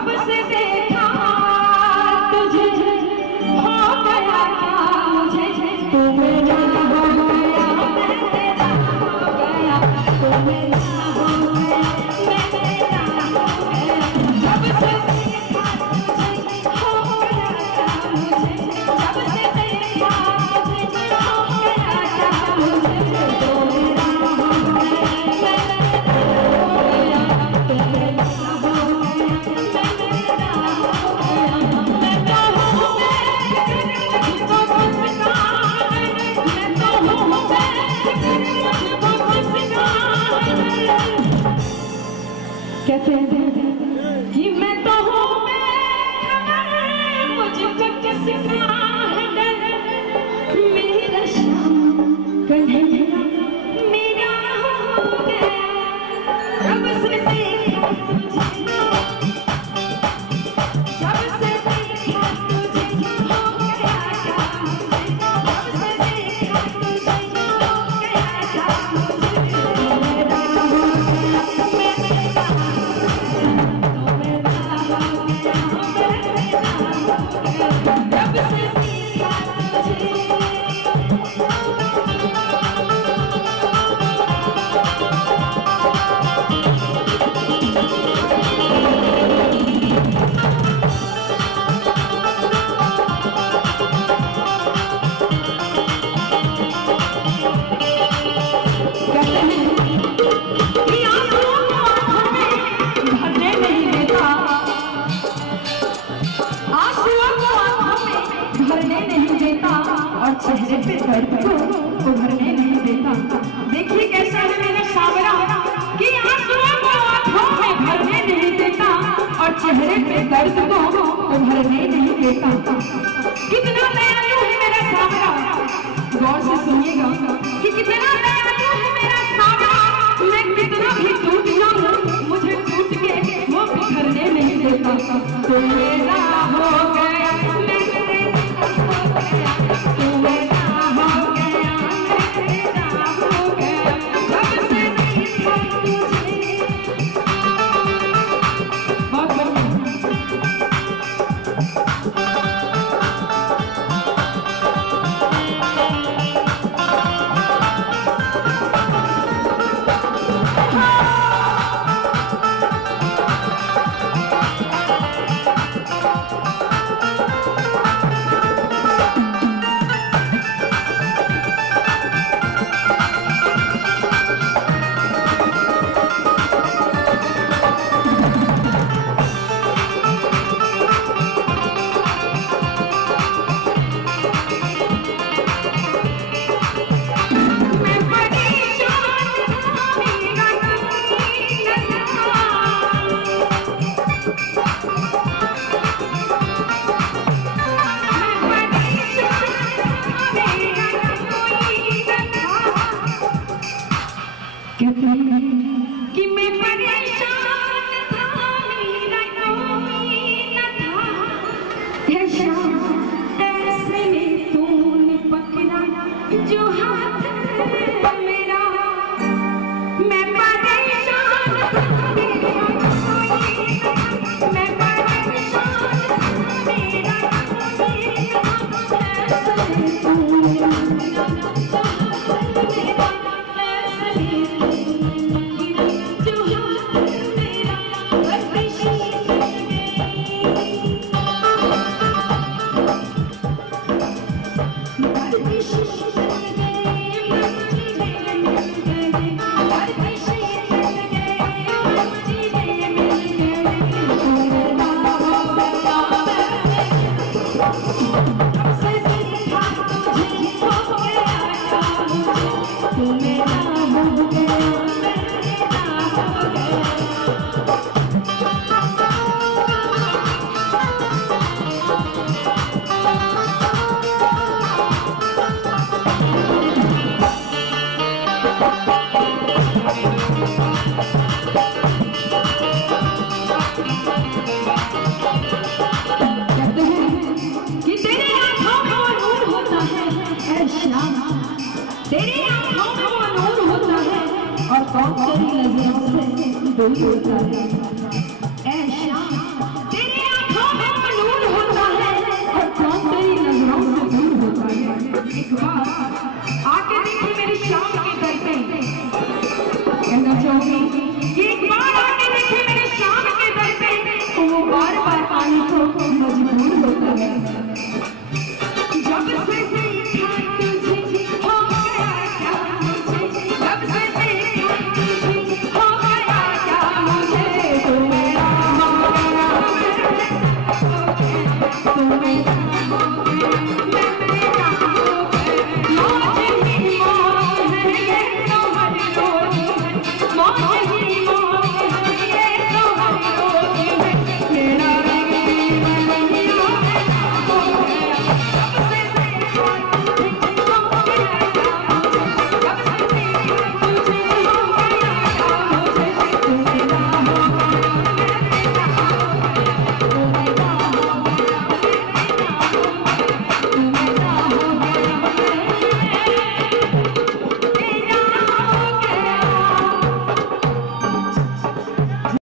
जब से देखा तुझे हो गया मुझे तू मेरा हो गया मैं तेरा हो गया तू मेरा हो गया मैं तेरा हो गया जब से देखा तुझे हो गया मुझे जब से देखा तुझे हो गया मुझे तू मेरा हो गया मैं तेरा हो गया तू मेरा हो कहते हैं कि मैं तो हूँ मुझे किसका है डर मेरा शाम कन्हैया मेरा हो गया जब से देखा तुझे जब से देखा तुझे हो गया जब से देखा तुझे हो गया मुझे मेरा हो गया मैं तेरा चेहरे पे दर्द को उभरने नहीं देता। देखिए कैसा है मेरा सावरा कि आंसुओं को आंखों में भरने नहीं देता और चेहरे पे दर्द को उभरने नहीं देता। कितना दयालु है मेरा सावरा, गौर से सुनिएगा कि कितना दयालु है मेरा सावरा। मैं कितना भी टूट जाऊं मुझे टूट के वो बिखरने नहीं देता। तो मेरा हो गया मैं तेरा हो गया तू मेरा हो गया मैं तेरा हो गया जब से देखा तुझे। बहुत कि मैं परेशान था मेरा कोई न था ऐसे में तूने पकड़ा जो हाथ मेरा। मैं परेशान था मेरा कोई मैं परेशान था मेरा कोई ऐसे में तूने पकड़ा जो हाथ मेरा। तेरी आँखों में वो नूर होता है और कौन तेरी नजरों से दूर होता है।